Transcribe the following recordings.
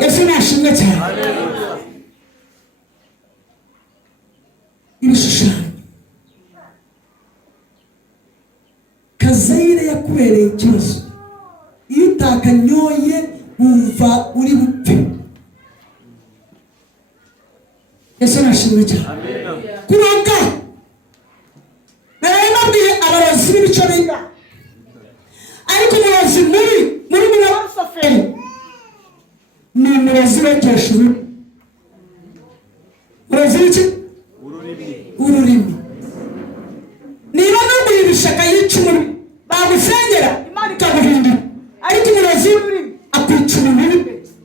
Yesu nashimwe cyane. Ibishushanyo Kazayire yakubereye ikibazo. Iyo utakanyoye wumva uri bupfe. Yesu nashimwe cyane. Kuroga narababwiye abarozi b'ibice binga, ariko umurozi muri Munyabarusaferi ni umurozi w'ekesha umurozi w'iki? Ururimi. Niba nuguye ibishaka y'icumuri bagusengera Imana ikaguhindura, ariko umurozi w'ururimi akwica ururimi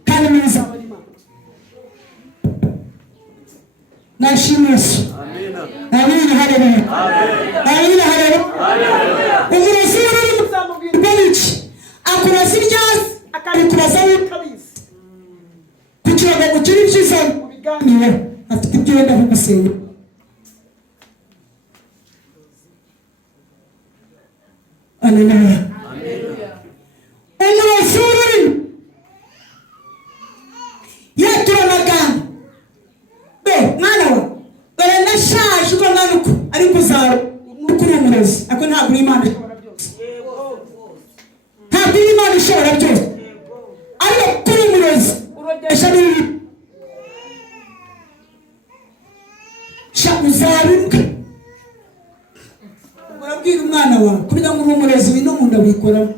kandi mwiza barima. Nashimye Yesu. Amina. Haleluya. Amina. Haleluya. Umurozi w'ururimi uzamubwirwa n'iki? Akuraza ibyazi akabikubaza w'ikabizi kugira ngo mugire ibyiza mu biganiro. Afite ibyo wenda kugusenya. Haleluya. Umurozi w'ururimi yatura amagambo. Mwana wa dore nashaje uko nanuko, ariko uzaba nuko uri umurozi. Ako ntabwo uri Imana ishobora byose. Ntabwo uri Imana ishobora byose, ariko kuri umurozi urogesha n'ibindi. Uzabimbwa. Urabwira umwana wawe kugira ngo uri umurozi wino munda wikoramo.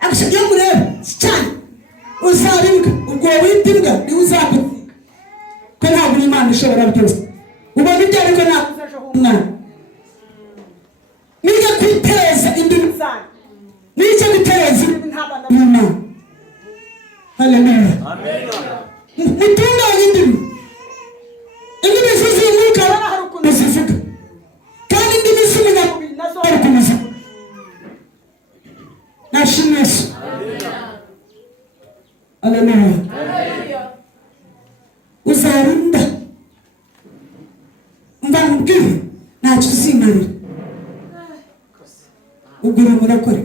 Akashya murebe cyane uzabimbwa. Ubwo wita imbwa ni uzabimbwa. Ko ntabwo uri Imana ishobora byose. Ubona ibyo ariko ntabwo uzajeho umwana. Niga kwitereza indimi zanyu. Niga kwitereza indimi ntabana n'Imana. Haleluya. Amen. Mutunganye indimi. Indimi z'umwuka hari ukuntu zivuga, kandi indimi z'umunyamubiri nazo hari ukuntu zivuga. Nashimye Yesu. Haleluya. Uzarinda mbambwire ntacyo uzimarira. Ubwira murakore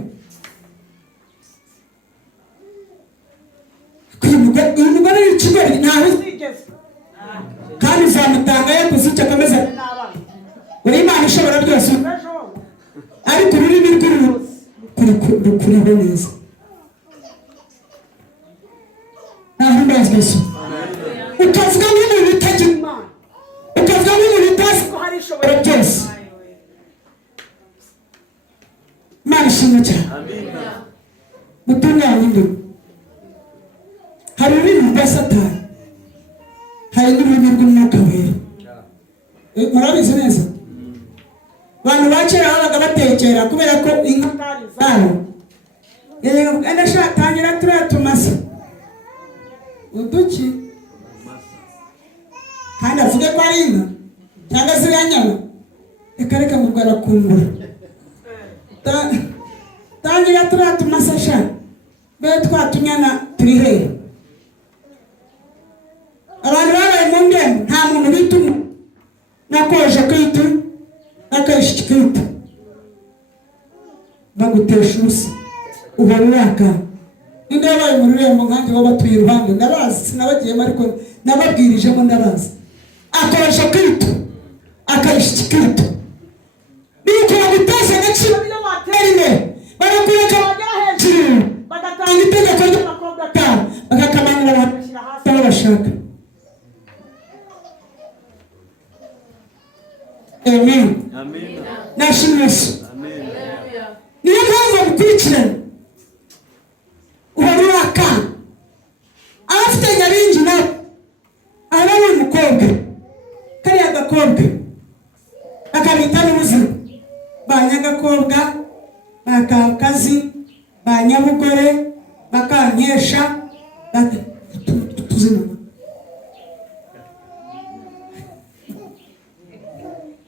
uyu mugore w'ikigori ntawe uzigeze, kandi uzamutanga yakoze icyo akomeza uri Imana ishobora byose, ariko ururimi rukuriho neza. Naho mbazwe Yesu. Ukavuga nk'umuntu utagira Imana, ukavuga nk'umuntu utazi ko hari ishobora byose. Imana ishimwe cyane. Mutunganye indimi. Hari ururimi rwa Satani, hari n'ururimi rw'Umwuka Wera. Murabizi neza? Abantu bakera babaga batekera kubera ko inka zabo ndashaka tangira turiya tumasa uduki, kandi avuge ko ari inka cyangwa ziriya nyama. Reka ngo bwarakumbura. Tangira turiya tumasa sha be twatunyana turi hehe. Abantu babaye mu ndembe nta muntu bituma nakoje kwitu nakayishiki kwitu bagutesha ubusa ubona uraka. Ninde yabaye mu rurembo nkanjye bo batuye iruhande ndabazi, sinabagiyemo ariko nababwirijemo ndabazi. Akoresha kwitu akayishiki kwitu niko bagutesha agaciro niyo watera imbere barakureka bagera hejuru bagatanga itegeko ry'abakobwa kabo bagakamanira bagashyira hasi aho bashaka. Amen. Amen. Nashimye Yesu. Amen. Niyo mpamvu mukurikirana uhora urakana. Afite nyabingi nawe araba umukobwa kariya gakobwa akabita n'ubuzima ba Nyagakobwa, ba Kakazi, ba Nyabugore, bakankesha tuzina.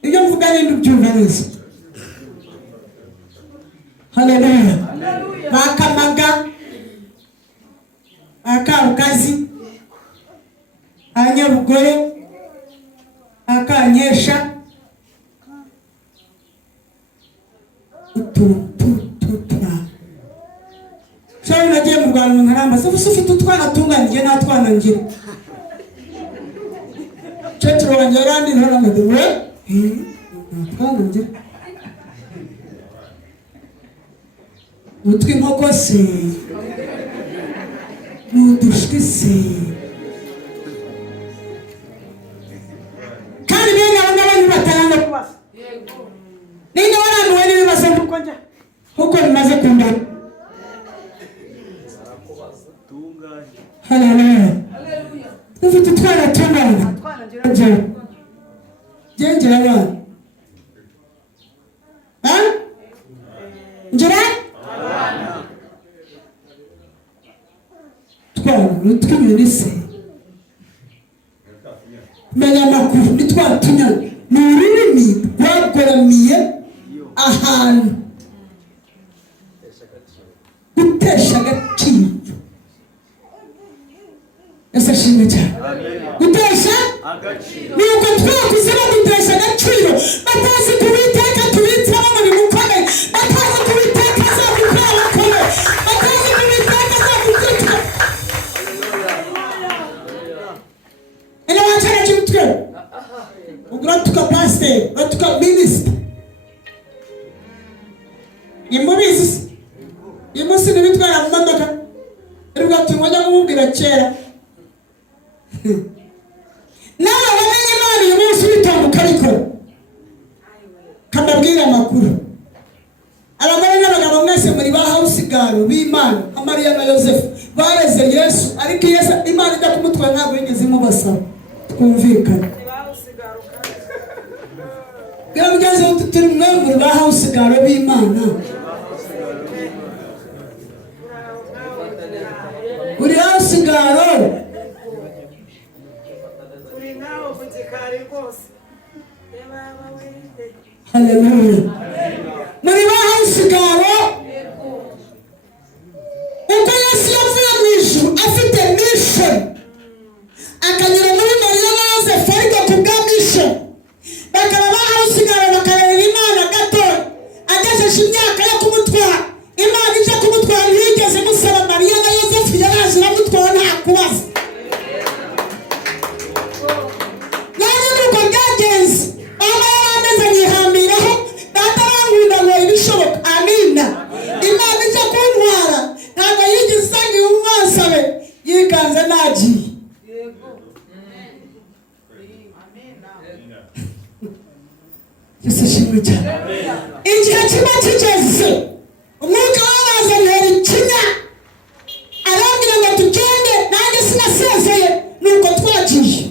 Iyo mvuga n'indi byumva neza. Haleluya. Bakamaga, Kakazi, Nyabugore, akankesha utu rwanda nkaramba se ufite utwana tunganije nta twana ngira cyo turongera randi ntaramede we twana ngira utwi nkoko se n'udushwi se kandi bene abantu batanga kubasa ninde waranuwe n'ibibazo nkuko njya kuko bimaze kundana haleluya ufite utwana tungana njye abana njye tw'inyoni se menya amakuru nitwatunyana ni ururimi rwagoramiye ahantu gutesha agaciro. Ese ashimwe cyane gutesha ni uko twakuze badutesha agaciro batazi kubiteka tubitsamo mu bimukomeye batazi kubiteka azakubwira abakomeye batazi kubiteka azakubwira ina wachana chimtwe ugratuka pastor ugratuka minister imubizi imusi nibitwara mu modoka rero tumwajya kumubwira kera nawe wamenye Imana uyu munsi witambuka ariko kamabwira amakuru abagore n'abagabo mwese muri bahawe usigaro b'Imana Mariya na Yosefu bareze Yesu ariko Yesu Imana ijya kumutwara ntabwo yigeze imubasaba twumvikana bwamugeze turi mwe muri bahawe usigaro b'Imana uri hawe usigaro haleluya muri bahawe usigaro uko Yesu yavuye mu ijuru afite mission akanyura muri Mariya na Yosefu ariko kubwa mission bakaba bahawe usigaro bakarera Imana gato agejeje imyaka yo kumutwara Imana ije kumutwara ntiyigeze musaba Mariya na Yosefu yaraje iramutwara nta kubaza none nuko byagenze mama yarameze nyihambiraho data arankunda ngo ibishoboka amina Imana ije kuntwara ntabwo yigeze isangira umwasabe yikanze nagiye Yesu ashimwe cyane igihe kiba kigeze umwuka w'abazanira ikinya arambwira ngo tugende nanjye sinasezeye nuko twagiye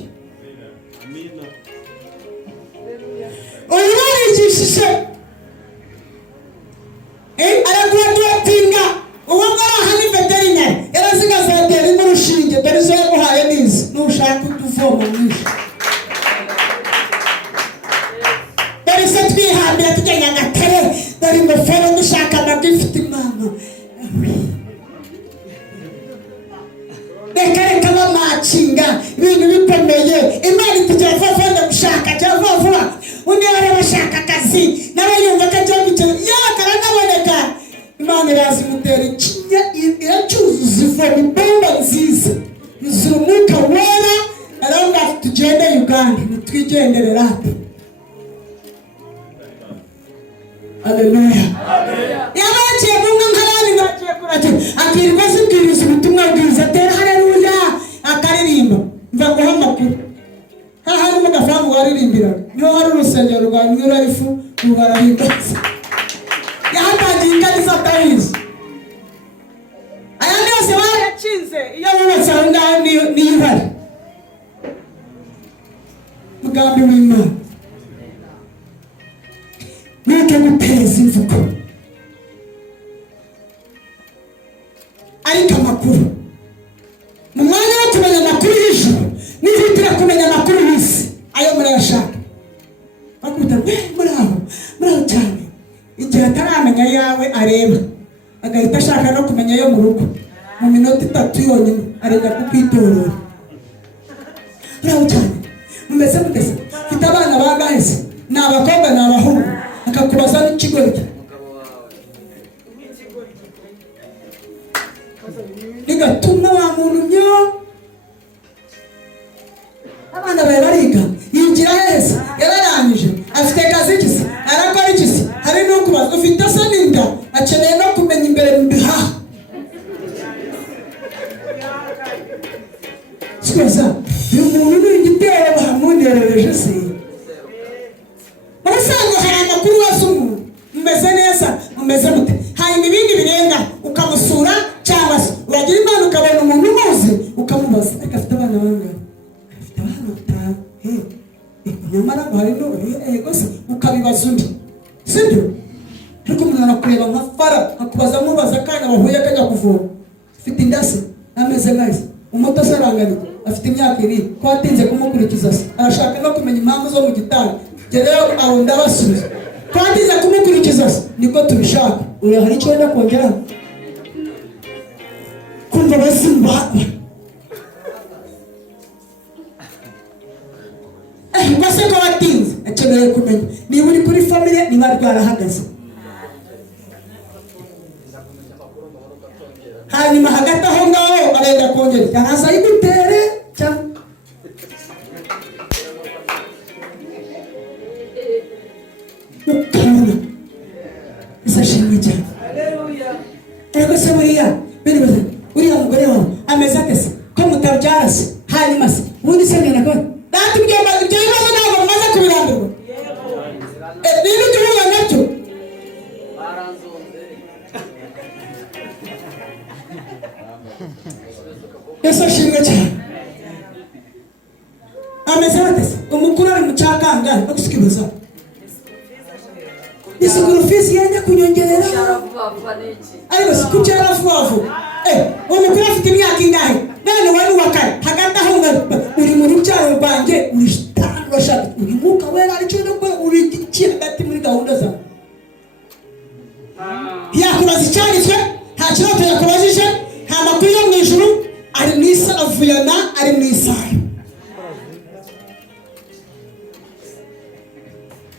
uyu barigishije araguhaduhatinga uwo ngaraha ni veterinari yarazigazatera n'urushinge dore izo yaguhaye nizi nushaka utuvoma mwinshi dore se twihambira tujya Nyagatare dore ingofero dushaka amagifiti Imana reka bamacinga ibintu bikomeye Imana itugera vuba gushaka cyangwa vuba undi wari bashaka akazi nawe yumva ko ajya gukina yakara naboneka Imana irazimutera ikinya iracuzuza ivoma ibomba nziza yuzura umwuka wera aravuga tugende Uganda nitwigendere rata haleluya yabaciye mungu nkarani ngaciye kurate akirwa zibwiriza ubutumwa bwiza tera haleluya akaririmba mva guha amakuru hari mu gafamu waririmbira niho hari urusengero rwa New Life rubarahimbaza yahatangiye inganiza atabizi ayandi yose baracinze iyo bubatse aho ngaho niyo ihari mugambi w'Imana nuke guteza imvugo ariko amakuru mu mwanya wo kumenya amakuru y'ijuru nihitira kumenya amakuru y'isi ayo murayashaka bakubita muraho cyane igihe ataramenya yawe areba agahita ashaka no kumenya yo mu rugo mu minota 3 yonyine arega kukwitorora muraho cyane mumeze mutese mfite abana bagahise ni abakobwa ni abahungu akakubaza n'ikigoryi rigatuma wa muntu nyo abana bawe bariga yigira heza yararangije afite kazi kisi arakora ikisi hari no kubaza ufite se n'inda akeneye no kumenya imbere mu bihaha sikoza uyu muntu ni igitero bahamunderereje se urasanga hari amakuru wese umuntu mumeze neza mumeze mute hanyuma ibindi birenga ukamusura cyangwa se uragira imana ukabona umuntu umuzi ukamubaza ariko afite abana bangahe afite abana batanu nyamara hari no yego se ukabibaza undi sibyo ariko umuntu arakureba nka fara akubaza amubaza akanya wahuye akajya kuvoma afite indase ameze nkaze umuto se arangana afite imyaka 2 ko atinze kumukurikiza se arashaka no kumenya impamvu zo mu gitanda rero aho ndabasubiza ko atinze kumukurikiza se niko tubishaka uri hari icyo wenda kongera kumva basimba Mbase ko batinze akeneye kumenya niba uri kuri family niba rwarahagaze hanyuma hagati aho ngaho arenda kongera yanaza igutere cyangwa ukabona isashimwe cyane ego se uriya mugore wawe ameze atese ko mutabyara se hanyuma se ubundi se mwena ko dati byemba ibyo bibazo ntabwo mumaze kubirambirwa niba tuvuga nabyo Yesu ashimwe cyane ameze atese umukuru ari mu cyakanga no gusikibaza isukuru fisi yenda kunyongerera ariko sikucyara vuba umukuru afite imyaka ingahe none wari wakare hagati aho uri mu rubyaro rwanjye urashaka uri muka wera aricyo no uri ikintu hagati muri gahunda zawe yakubaza icyanditswe nta kibazo yakubajije nta makuru yo mu ijuru ari mu isavuyana ari mu isayo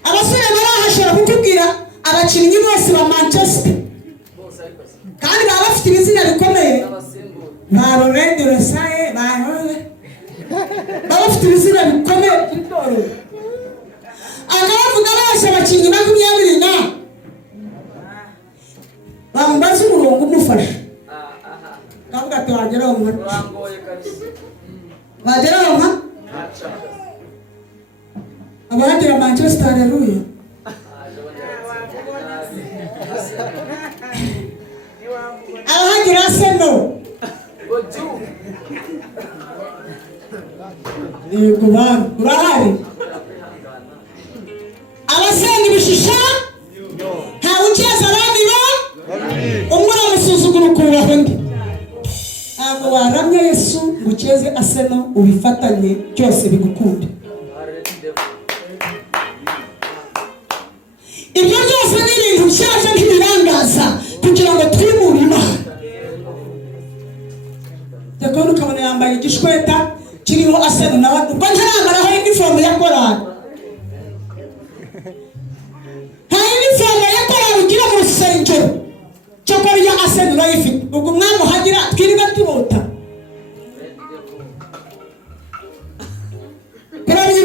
abasore barahashobora kukubwira abakinnyi bose ba Manchester kandi baba bafite ibizina bikomeye ba Lorenzo Rosaye baba bafite ibizina bikomeye by'itoro akavuga bose abakinnyi 20 bambaza umurongo umufasha kavuga ati wageraho nka abahagira Manchester haleluya abahagira Arsenal yego bana urahari abasenga ibishusha nta ukeza abandi bo umwe aramusuzugura ukubaho undi ntabwo waramya Yesu ngo ukeze Arsenal ubifatanye byose bigukunde ibyo byose ni ibintu bishaje nk'ibirangaza kugira ngo twimure Imana yakora ukabona yambaye igishweta kiriho Arsenal nawe ubwo ntarambaraho uniform ya korali nta uniform ya korali ugira mu rusengero cyakora ya Arsenal urayifite ubwo umwami uhagira twiriwe tubota kurabya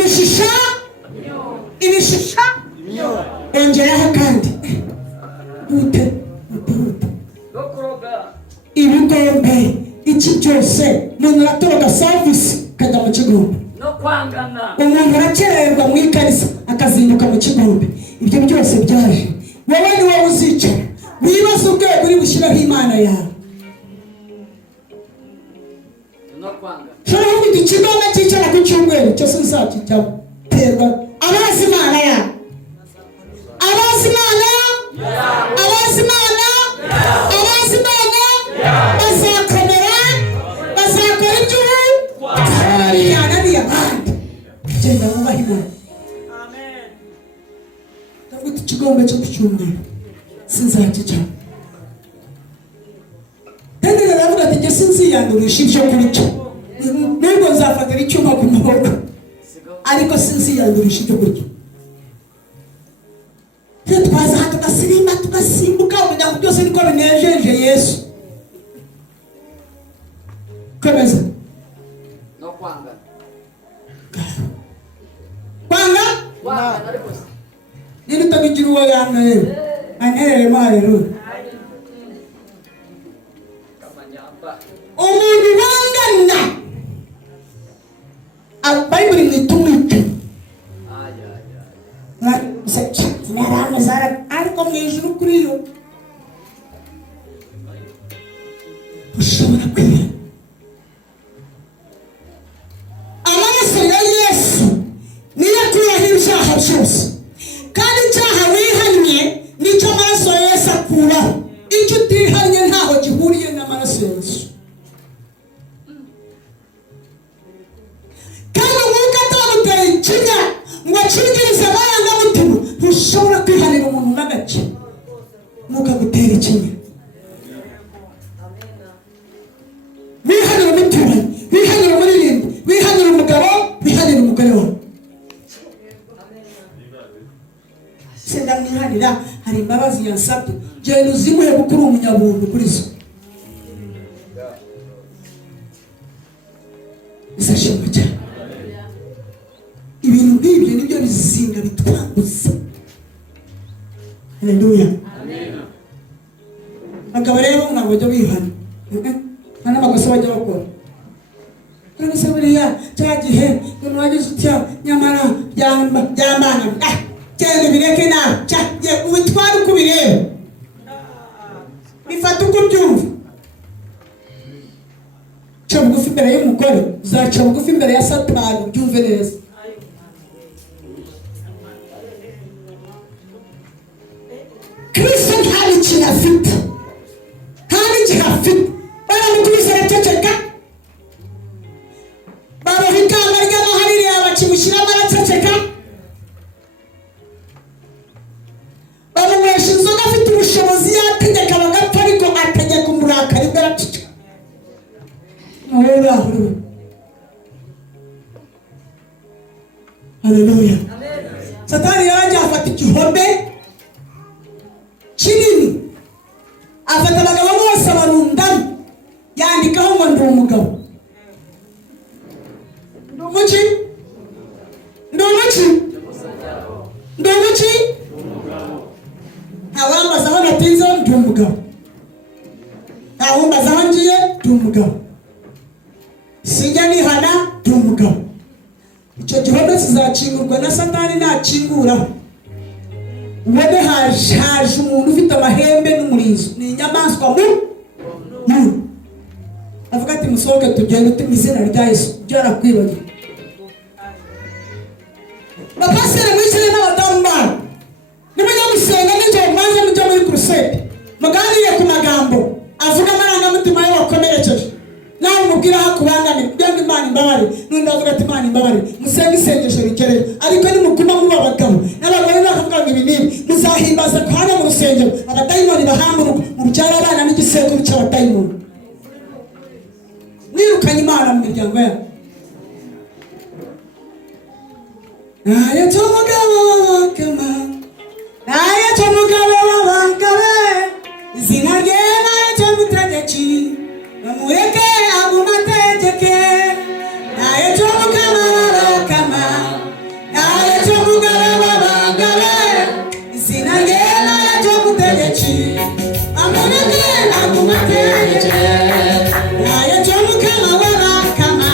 ibishusha ongeraho kandi ute ibigombe iki cyose umuntu aratoroka service kajya mu kigombe no kwangana umuntu arakererwa mu ikarisa akazinduka mu kigombe ibyo byose byaje wowe ni wowe uzicara wibaza urwego uri bushyiraho Imana yawe no kwangana shora ufite ikigombe cyicara ku cyumweru cyose uzakijyaho terwa abazi Imana yawe bazakomera bazakora ibyo yananiye abandi genda mu bahimana ndavuga ikigombe cyo kucyumweru sinzakijyaho kandi naravuga ati njye sinziyandurisha ibyo kurya nubwo nzafatira icyuma ku maboko ariko sinziyandurisha ibyo kurya twaza tugasimbuka kugira ngo byose niko binejeje Yesu komeza no kwanga ariko nini tabigira uwo yanga yewe anerere mahero umuntu wangana Bible nitumike narame zara ariko mwijuru kuri yo ushobora kwiha amaraso ya Yesu niyo akuraho ibyaha byose kandi icyaha wihannye nicyo amaraso ya Yesu akuraho icyo utihannye ntaho gihuriye n'amaraso ya Yesu kandi umwuka atagutera ikinya ngo akingirize amarangamutima ntushobora kwihanira umuntu n'agace mukagutera ikinya wihanira umuturanyi wihanira umuririmbyi wihanira umugabo wihanira umugore wawe senda mwihanira hari imbabazi yansabye genda uzimuhe kuko uri umunyabuntu kuri zo izashimwa cyane ibintu nk'ibyo nibyo bizinga bitwanguza haleluya abagabo rero ntabwo bajya bihana nta n'amakosa bajya bakora urabona buriya cya gihe umuntu wagize utya nyamara byambana cyangwa bireke nawe ubitware uko ubireba bifata uko ubyumva ca bugufi imbere y'umugore uzaca bugufi imbere ya Satani ubyumve neza Kristo nta n'ikintu afite nta n'igihe afite baramukubise araceceka babaha ikamba ry'amaharire bakimushyiramo araceceka bamunywesha inzoga afite ubushobozi yategeka bagapfa ariko ategeka umurakari bwe araceceka haleluya Satani yaragiye afata igihome kinini afata abagabo bose barundamo yandikaho ngo ndi umugabo ndumuki ntawambaza aho natinze ndi umugabo ntawambaza aho ngiye ndi umugabo sinjya nihana ndi umugabo icyo gihome kizacingurwa na Satani nakinguraho ubone haje umuntu ufite amahembe n'umurizo ni inyamaswa mu avuga ati musohoke tugende mu izina rya Yesu byarakwibagiwe bapasire mwishyire n'abadamu babo nimujya gusenga nijoro maze mujya muri crusade muganire ku magambo avuga amarangamutima yo wakomerekeje nawe umubwira aho akubangamira kugira ngo Imana imbabare n'undi avuga ati Imana imbabare musenge isengesho rigereye ariko nimuguma muba abagabo n'abagore bakavuga ngo ibi n'ibi muzahimbaza kuhana mu rusengero abadayimoni bahamburuka mubyara abana n'igisekuru cy'abadayimoni mwirukanye Imana mu miryango yabo naye cy'umugabo w'abakama naye cy'umugabo w'abakame izina rye naye cy'umutegeki bamureke amumategeke naye cy'umugabo w'abakama naye cy'umugabo w'abakame izina rye naye cy'umutegeki bamureke amumategeke naye cy'umugabo w'abakama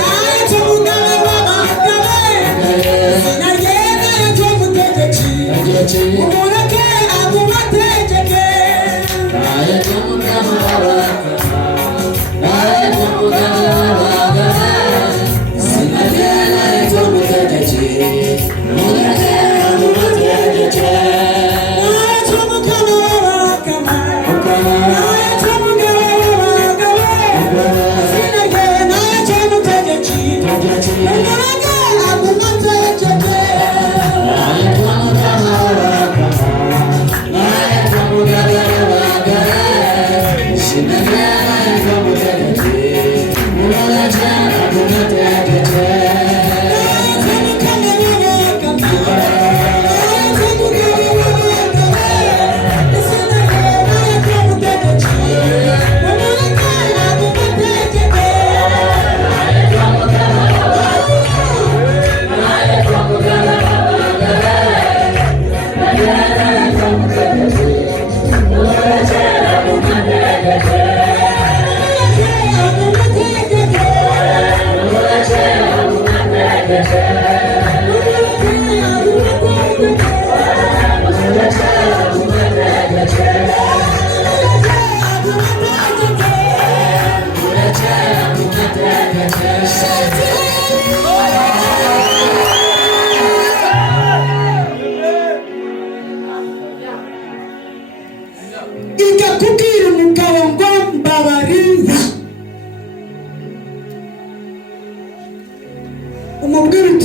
naye cy'umugabo w'abakame izina rye naye cy'umutegeki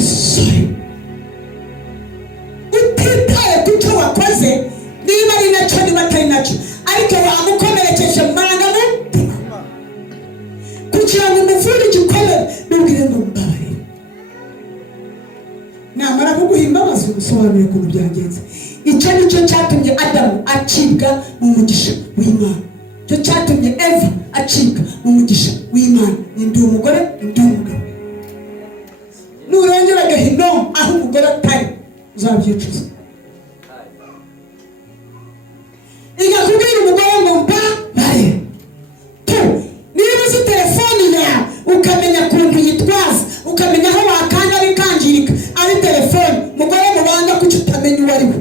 umusore utitaye ku cyo wakoze, niba ari nacyo niba atari nacyo, ariko wamukomerekeje mu marangamutima kugira ngo umuvure igikomere n'ubwire ngo mbabarire. Namara kuguha imbabazi usobanure ukuntu byagenze. Icyo nicyo cyatumye Adamu acibwa mu mugisha w'Imana. Icyo cyatumye Eva acibwa mu mugisha w'Imana. Ndi umugore, ndi umugabo. Nurengera Gehinomu aho umugore atari, uzabyicuza. Igakubwira umugore ngo mbabarire. Niba uzi telefoni yawe ukamenya ukuntu yitwaza, ukamenya aho wakanda bikangirika ari telefoni, mugore mubanga kuki utamenya uwo ari we.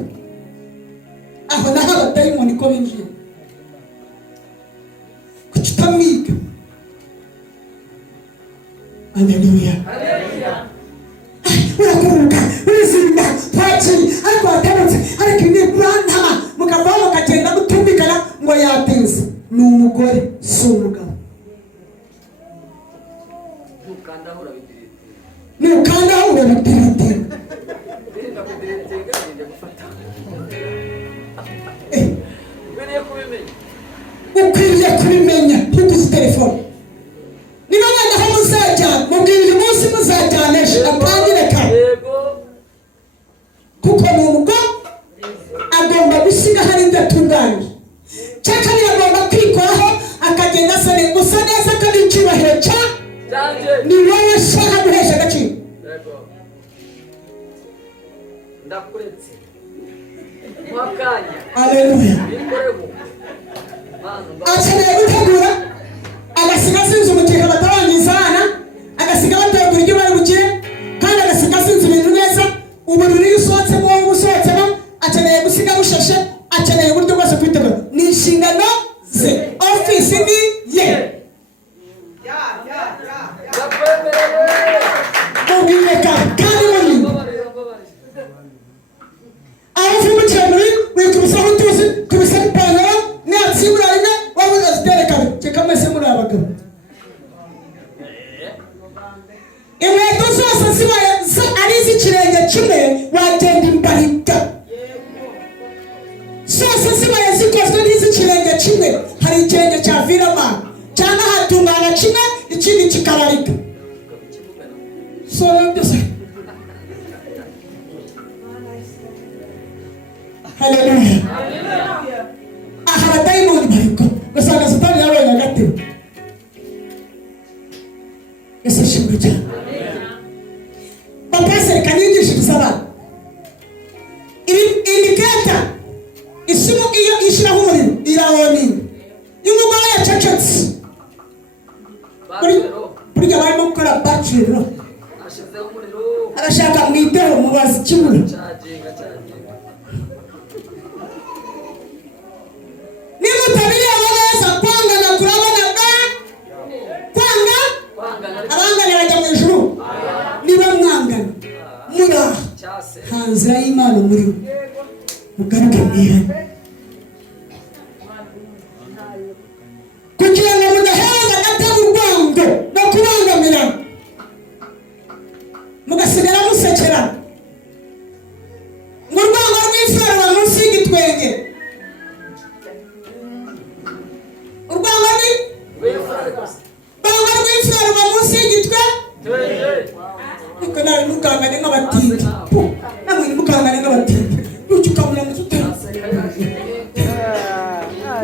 Aho naho abadayimoni ko binjiye. Kuki utamwiga? Haleluya. Urakuruka, urizimba, twakiri, ariko watabutse, ariko ni kurantama, mukavaho mukagenda mutumvikana ngo yatinze. Ni umugore, si umugabo. Nukanda urabitiritira. Ukwiriye kubimenya ntuguze telefone. Niba wenda aho muzajyana, mubwira uyu munsi muzajyanisha atangire kare. Kuko ni umugabo agomba gusiga hari idatunganye. Cyakabiri agomba kwikoraho akagenda asane gusa neza kandi icyubahiro cya ni wowe shaka guhesha agaciro. Ndakuretse mwakanya. Haleluya. Akeneye gutegura agasiga asinze umukeka batarangizana, agasiga bategura ibyo bari bukire, kandi agasiga asinze ibintu neza. Uburiri usohotsemo wowe usohotsemo akeneye gusiga bushashe, akeneye uburyo bwose kwitegura. Ni inshingano ze, ofisi ni ye. Mubwireka kandi muri abafumukira muri wikubisaho utuzi kubisa ipantaro natsibura rimwe wowe uzitereka cyeka mwese muri abagabo. Inkweto zose zibaye ari iz'ikirenge kimwe wagenda imbarika. Zose zibaye zikozwe n'iz'ikirenge kimwe, hari ikirenge cya virama cyangwa hatungana kimwe ikindi kikabarika. Sora byose. Haleluya. Aha abadayimoni bariko gasanga Satani yabaye n'agatebo. Ese shimwe cyane. Papa sereka nigishiriza abana. Indikata isimu iyo ishiraho umuriro irabona. Y'umugore yacecetse. Burya barimo gukora bachelor. Arashaka mwitero mubazi kimwe. Nimutabiriye neza kwangana kurabona kwanga abangana bajya mu ijuru. Niba mwangana mura hanze y'Imana muri mugaruke mwihane kugira ngo mudahereza agatego urwango no kubangamira, mugasigara musekera ngo urwango rw'imfura ruba munsi y'igitwenge. Urwango rw'imfura ruba munsi y'igitwe. Nuko nawe mukangane nk'abatindi, namwe mukangane nk'abatindi, nuko ukamura mu tutari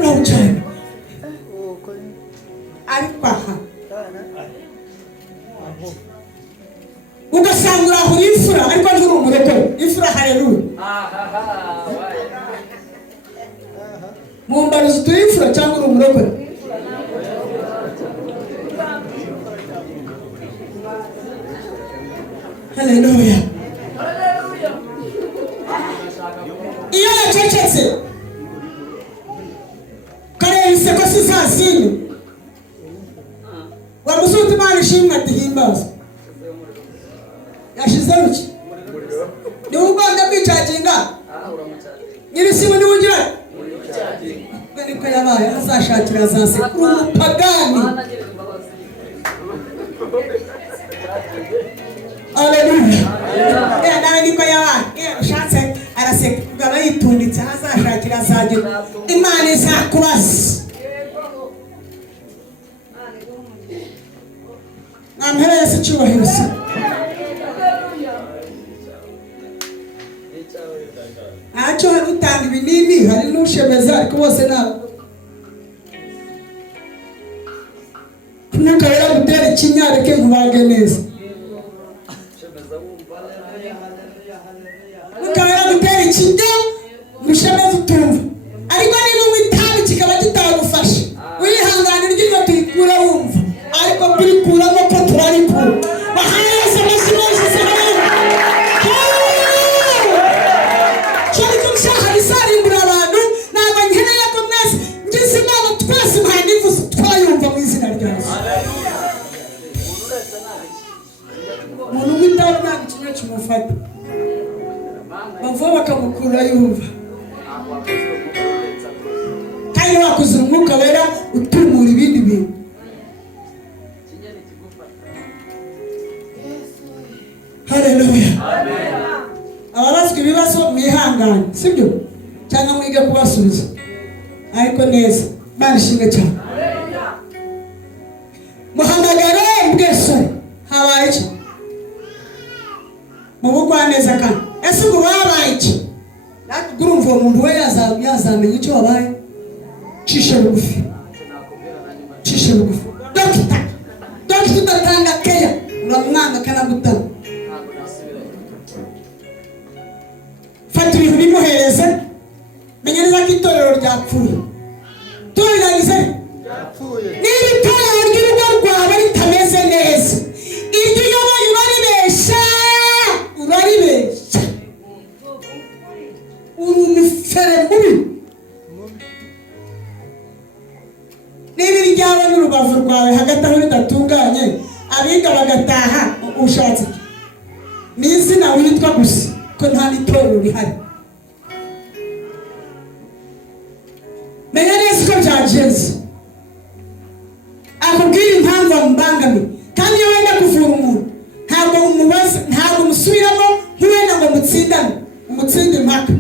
nawe cyane. Ariko aha ugasanga urahura imfura ariko nturi umurokore. Imfura haleluya. Mumbariza uturi imfura cyangwa uri umurokore? Haleluya. Iyo yacecetse kareba iseko si saa sine wamusuta Imana ishimwe ati himbaza. Yashize ruki ni ubwanda bwicaginga nyirisimu ni ugira niko yabaye azashakira azase umupagani. Haleluya. Nampera Yesu icyubahiro se. Ntacyo hari utanga ibinini, hari n'ushemeza, ariko bose nabo. Mwuka Wera gutera ikinya, reke nkubage neza. Mwuka Wera gutera ikinya, ngushemeza utumva. Ariko niba witabi kikaba kitagufasha, wihanganira iryo tuyikura wumva. Ariko kurikuramo ko turarikura. Bahaya Yesu amashimwe cyane. Cyari kumshaha isarimbura abantu naba nkeneye ko mwese ngize Imana twese mwanivuze twayumva mu izina rya Yesu. Umuntu w'indaro nta kimwe kimufata. Bavuga bakamukura yumva. Kandi wakuze Umwuka Wera utumura ibindi bintu. Haleluya. Amen. Ababazwe ibibazo mwihangane, sibyo? Cyangwa mwige kubasubiza. Ariko neza. Imana ishimwe cyane. Muhamagare mbwese habaye iki? Mubugwa neza kandi. Ese ngo babaye iki? Urumva umuntu we yazamenya icyo wabaye. Cisha bugufi. Cisha bugufi. Dr. Datanga keya. Uramwanga kana gutanga. Fata ibintu bimuhereze. Menya neza ko itorero ryapfuye. Turirangize. Niba itorero ry'urugo rwawe ritameze neza, iryo uyoboye uraribesha. Uri umufere mubi. Niba iryaba n'urubavu rwawe hagati aho ridatunganye, abiga bagataha ushatse. Ni izina witwa gusa ko nta n'itorero rihari. Menya neza ko byagenze. Akubwira impamvu amubangamiye. Kandi iyo wenda kuvura umuntu ntabwo umubaza, ntabwo umusubiramo nk'uwenda ngo mutsindane. Umutsinde impaka.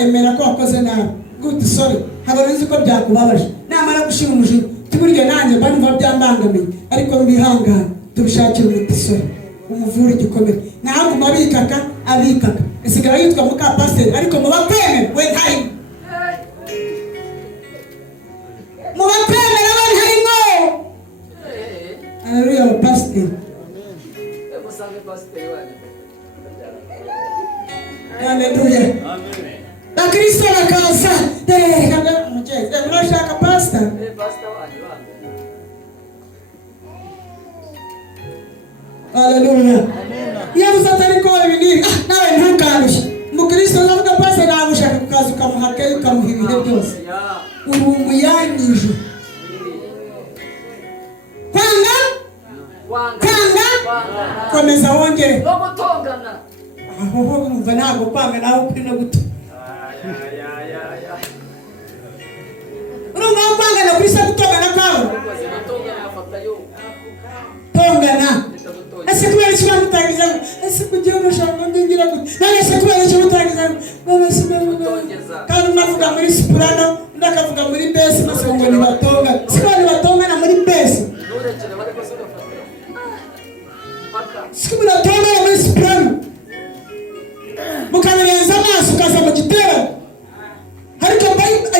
Emera ko wakoze nabi. Good sorry. Ntabwo nzi ko byakubabaje. Namara gushira umujinya. Tuburyo nanjye mba byambangamiye. Ariko bihangana. Tubishakira umutisore. Umuvura igikomere. Ntabwo mabikaka abikaka. Isigara yitwa muka pastor ariko mubakweme we ntari. Mubakweme nawe ntarimo. Haleluya pastor. Haleluya. Amen. Na Kristo akaza. Kanga mujeze. Murashaka pastor? Pastor wanyu. Haleluya. Amen. Yesu atariko ibinini. Nawe ntukandushe. Mukristo navuga pastor nagushaka kukaza ukamuhake ukamuha ibihe byose. Uri umuyanyije. Kwanga. Komeza wongere. Gutongana. Aho umva ntabwo kwanga nawe kuri no guto. Urumva kwanga na Kristo gutongana kwawe. Tongana. Ese kubera iki bamutangiza? Ese kugira ushaka ngira gute? None ese kubera iki bamutangiza? Baba sibagutongeza. Kandi unavuga muri soprano, ndakavuga muri bass, ngo ni batonga. Sibani batongana muri bass. Sikubira tonga muri soprano. Mukabirenza amaso ukaza mu gitero. Ariko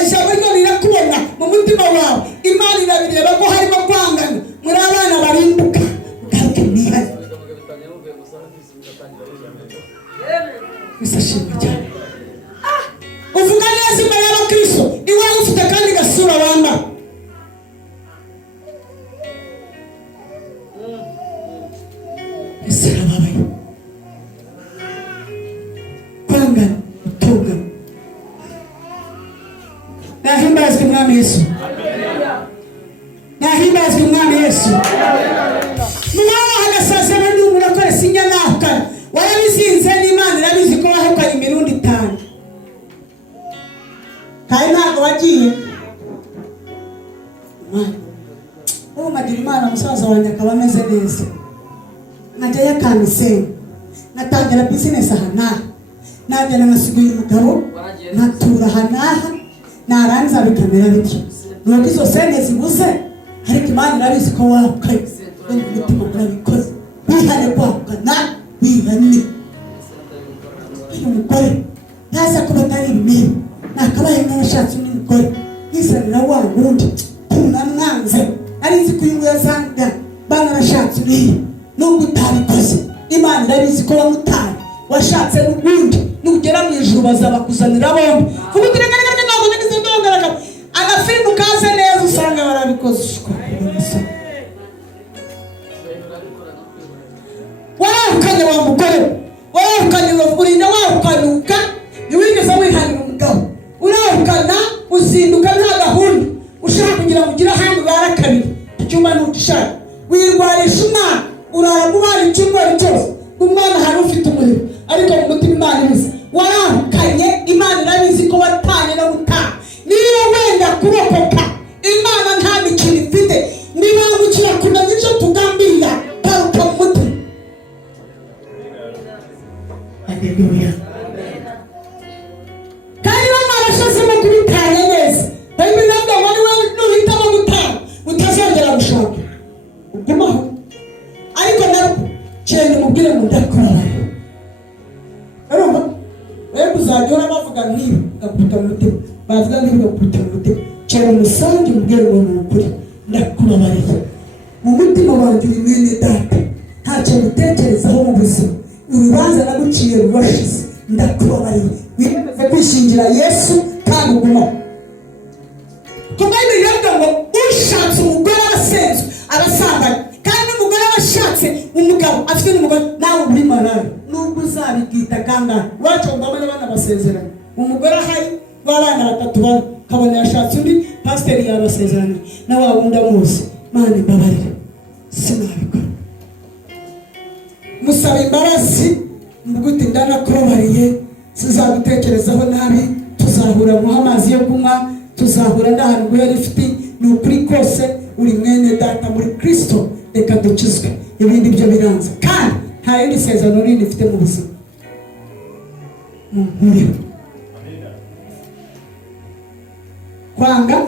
ijambo ryo rirakubona mu mutima wawe. Imana irabireba ko harimo kwangana. Muri abana barimbuka. Ugaruke nihari. Bisashimwe cyane. Uvuga neza imbere y'Abakristo. Iwawe ufite kandi gasura wamba. Nahimbazwe Mwami Yesu. Nahimbazwe Mwami Yesu. Mwana hagasaze bandi murakora sinya nahukana. Warabizinze n'Imana irabizi ko wahukanye imirundi 5. Kandi ntabwo wagiye. Magira Imana musaza wanjye akaba ameze neza. Najya yakanisenga. Natangira business aha. Najya nasubiye umugabo. Natura hanaha. Narangiza bikamera bityo. Nuko izo senge zibuze ariko Imana irabizi ko wahukanye umutima urabikoze wihane kwahukana wihane. Uyu mugore ntaza kuba atari ibimera nakabaye nk'abashatse undi mugore yizanira wa wundi tunamwanze arizi ko uyu nguyu azanga bana bashatse uriya nubwo utabikoze Imana irabizi ko wamutaye washatse n'ubundi nugera mu ijuru bazabakuzanira bombi kuko turegaragara ntabwo nagize ndongaraga agafilmu kaze neza usanga barabikoze warahukanye wa mugore warahukanye urinda wahukanuka ntiwigeze wihanira umugabo urahukana uzinduka nta gahunda ushaka kugira ngo ugire ahandi bara kabiri icyumba ntugushaka wirwarisha umwana urara mu bana icyumweru cyose umwana hari ufite umuriro ariko mu mutima Imana ibizi warahukanye Imana irabizi ko watanye no gutaha niba wenda kurokoka Imana nta mikino ifite nibangukira kumenya icyo tugambira garuka mu mutima. Haleluya. Kandi bamwarashazemo kubitanya neza bari nabwo wari nuhitamo gutaha utazongera gushaka ugumaho ariko nabwo cyane mubwire ngo ndakurabaye urumva rero uzajya bavuga nk'ibi gakuta mu mutima bavuga nk'ibi gakuta mu mutima cyane umusange mubwire ngo ni ukuri ndakurabaye mu mutima wanjye uri mwene data ntacyo gutekerezaho mu buzima urubanza naguciye rurashize ndakurabaye wiyemeze kwishingira Yesu kandi ugumaho kuko ibiyoga ngo ushatse umugore arasenzwe arasambanye kandi umugore abashatse umugabo afite n'umugore nawe uri marara nubwo uzabigita kangahe wacongwamo n'abana basezeranye umugore ahari w'abana batatu kabona yashatse undi pasiteri yabasezeranye na wa wundi amuzi Mana imbabarire sinabikora musaba imbabazi mvuguti ndanakubabariye sizagutekerezaho nabi tuzahura muha amazi yo kunywa tuzahura n'ahantu guhera ifite ni ukuri kose uri mwene data muri Kristo reka dukizwe ibindi byo biranze kandi nta yindi sezerano rindi ifite mu buzima muri kwanga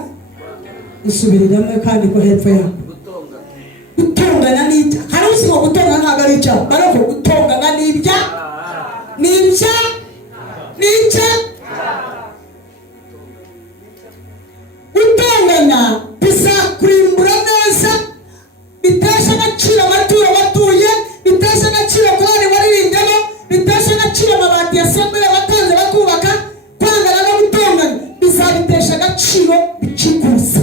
usubiriramo kandi ko hepfo yawe gutongana n'ibya hari ubuzima gutongana ntabwo ari icyaha ariko gutongana n'ibya gutongana bizakurimbura neza bitesha agaciro amaturo batuye bitesha agaciro korari waririmbyeho bitesha agaciro amabati yasembuye abatanze bakubaka kwangana no gutongana bizabitesha agaciro bicikuza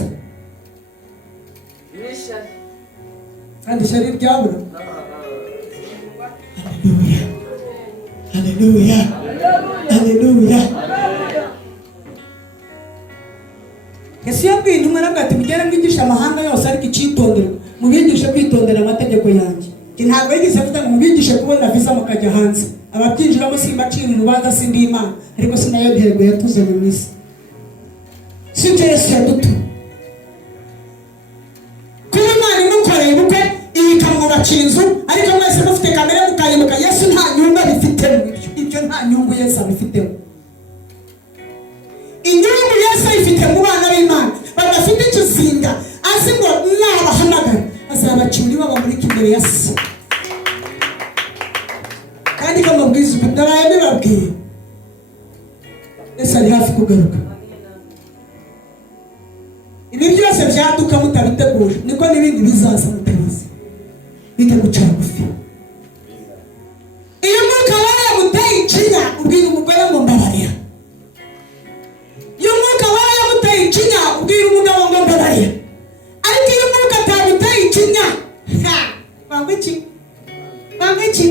kandi ishyari ryabura. Haleluya haleluya. Yesu yabwiye intumwa ati mugende mwigisha amahanga yose ariko icyitondere mubigishe kwitondera amategeko yanjye. Ntabwo yigeze avuga ngo mubigishe kubona visa mukajya hanze ababyinjiramo simbacira urubanza sindi Imana ariko sinayo ntego yatuzanye mu isi sibyo Yesu yadutumye kuba Imana imukoreye ubukwe ikamwubakira inzu ariko mwese mufite kamere mukayimuka Yesu nta nyungu abifitemo ibyo nta nyungu Yesu abifitemo. Inyungu Yesu ayifite mu bana b'Imana badafite ikizinga azi ngo nabahamagara azabacira baba muri imbere ya Se kandi kamubwiza ndaraye bibabwiye Yesu ari hafi kugaruka. Ibi byose byaduka mutabiteguje niko n'ibindi bizaza mutabizi bige guca bugufi. Iyo mwuka wari yaguteye ikinya ubwira umugore ngo mbabarira, iyo mwuka wari yaguteye ikinya ubwira umugabo ngo mbabarira, ariko iyo mwuka ataguteye ikinya banga iki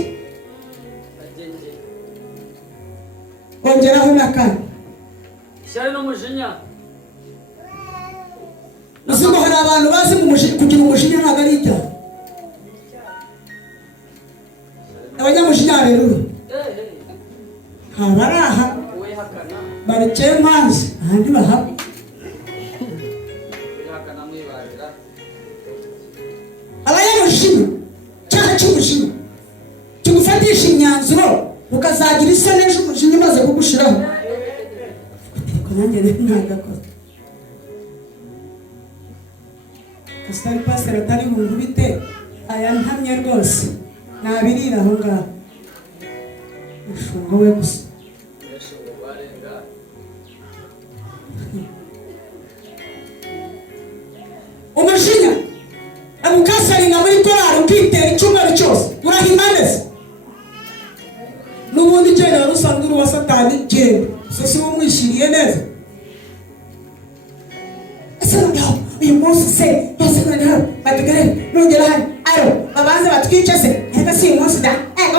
ongeraho n'akandi ishyari n'umujinya. Uziko hari abantu bazi kugira umujinya ntabwo ari icyaha. Abanyamujinya rero habaraha barikeye manzi ahandi bahaba abanyamujinya cyaha cy'umujinya tugufatisha imyanzuro ukazagira isa n'ejo umujinya umaze kugushiraho ariko nanjye ntagakoze kasitani mfite aya ntamye rwose nabirira aho ngaho ushunga we gusa umujinya amukasarina muri korari ukitera icyumweru cyose urahimaneze n'ubundi genda wari usanzwe uri uwa satani genda gusa si wumwishiriye neza ese noneho uyu munsi se yose noneho batugare nugera hano aro babanze batwice se ariko si uyu munsi da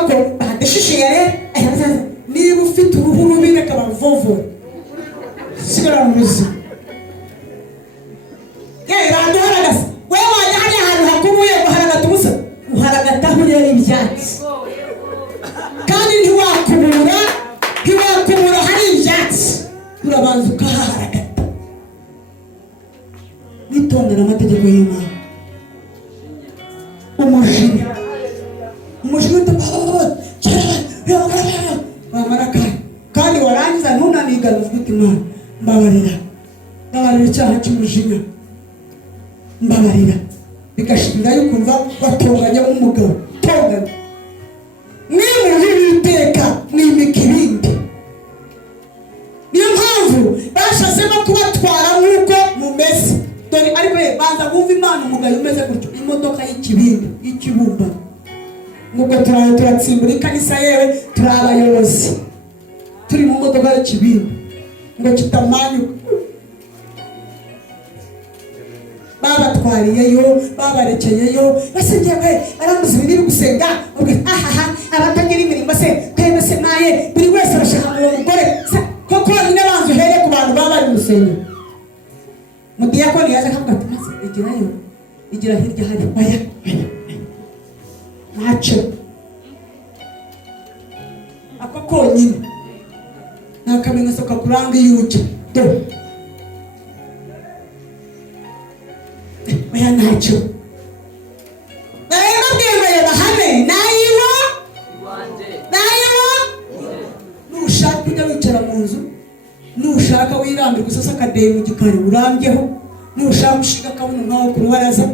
ko badushishiye rero niba ufite uruhu rubi reka bavovore sigara mu buzima randuharagasa wewe wajya hariya ahantu hakumuye guharagata ubusa uharagata aho ureba ibyatsi kandi ntiwakubura hari ibyatsi urabanza ukahaharagata witondera amategeko y'Imana. umujinya wamara kandi warangiza ntunanigane ufite Imana mbabarira icyaha cy'umujinya mbabarira bigashirira yukumva batonganya umugabo tonganya mwimuhe ibiteka mwimika ibindi. Niyo mpamvu bashazemo kubatwara nk'uko mumeze dore ariko banza bumva Imana umugayo umeze gutyo imodoka y'ikibindi y'ikibumba nk'uko turatsimbura ikanisa yewe turi abayobozi turi mu modoka y'ikibindi ngo kitamanyuka babatwariyeyo babarekeyeyo base njyewe aramuzi ibiri gusenga abatagira imirimo se twebwe se naye buri wese arashaka uwo mugore koko nyine banze uhere ku bantu baba bari mu rusengero mudiyakoni yaje akavuga ati maze igira hirya hari oya ntacyo ako konyine nakamenyetso kakuranga iyo ujya do oya ntacyo nababwiye bahame nayiwa nushaka kujya wicara mu nzu nushaka wirambirwa usasa akadeye mu gikari urambyeho nushaka ushiga akabuno nkaho ku rubaraza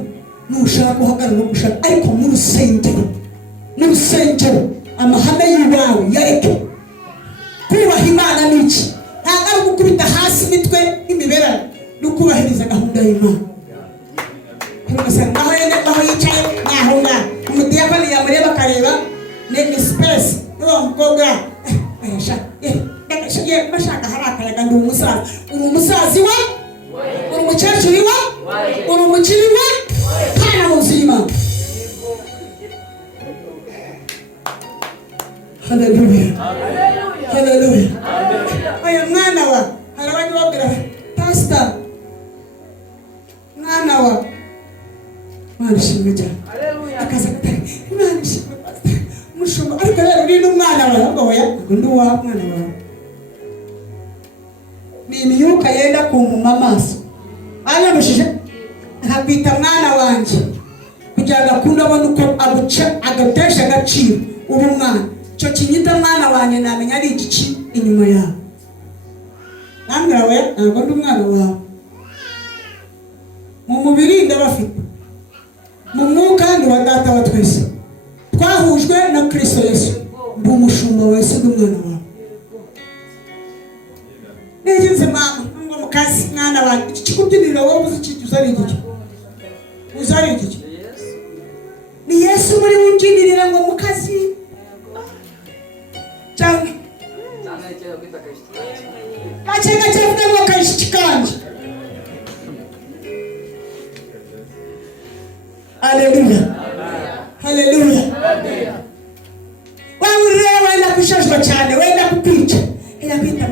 nushaka uhagarara no gushaka ariko mu rusengero amahame y'iwawe yareke kubaha Imana n'iki ntabwo ari gukubita hasi imitwe n'imiberano no kubahiriza gahunda y'Imana. aho yicaye naho ngaho umudiyakoni yamureba akareba ni space n'uwo mukobwa bashaka hari akayaga ndi umusaza uri umusazi we uri umukecuru we uri umukiri we kana mu nzu y'Imana. haleluya oya mwana wa hari abandi babwira pastor mwana wa Imana ishimwe cyane akaza Imana ishimwe mushumba ariko rero uri n'umwana wawe oya ndi uwa mwana wawe ni imyuka yenda kumuma amaso anyamushije akakwita mwana wanjye kugira ngo akunde abone uko agatesha agaciro ubu mwana cyo kinyita mwana wanjye namenya ari igiki inyuma yawe nambwira we ntabwo ndi umwana wawe mu mubiri ndabafite mu mwuka ndi wa data wa twese twahujwe na Kristo Yesu mbu umushumba wese n'umwana wawe nigeze mama ngo mukazi mwana wawe iki kikubyinira wowe uziki uzari igiki ni Yesu muri wunjinirira ngo mukazi cyangwa kachega cyafite ngo kayishikanje. Haleluya. Wamurira wenda kushashwa cyane wenda kukwica kwita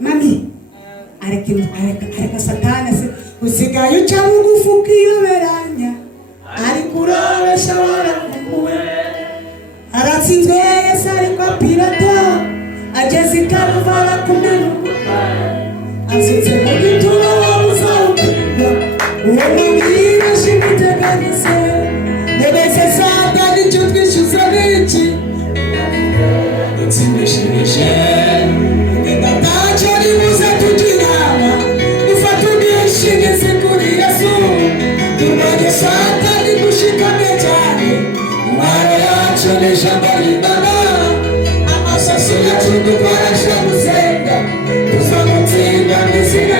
mami areka satani se usigaye uca bugufi ukiyoberanya ariko urabesha waramuwe aratsinzwe Yesu ariko Pilato ageze i Karuvali kumenuka azitse mu gituro wamuzawukirwa uwo mubwira shimiteganise nebese satani icyo twishyuza n'iki dutsindishirije ntacyo ribuze tugira dufata ubwishingizi kuri Yesu tubonye dushikamye cyane intwaro yacu ni ijambo ry'Imana amasasu yacu dukoresha gusenga tuzamutsinda mu izina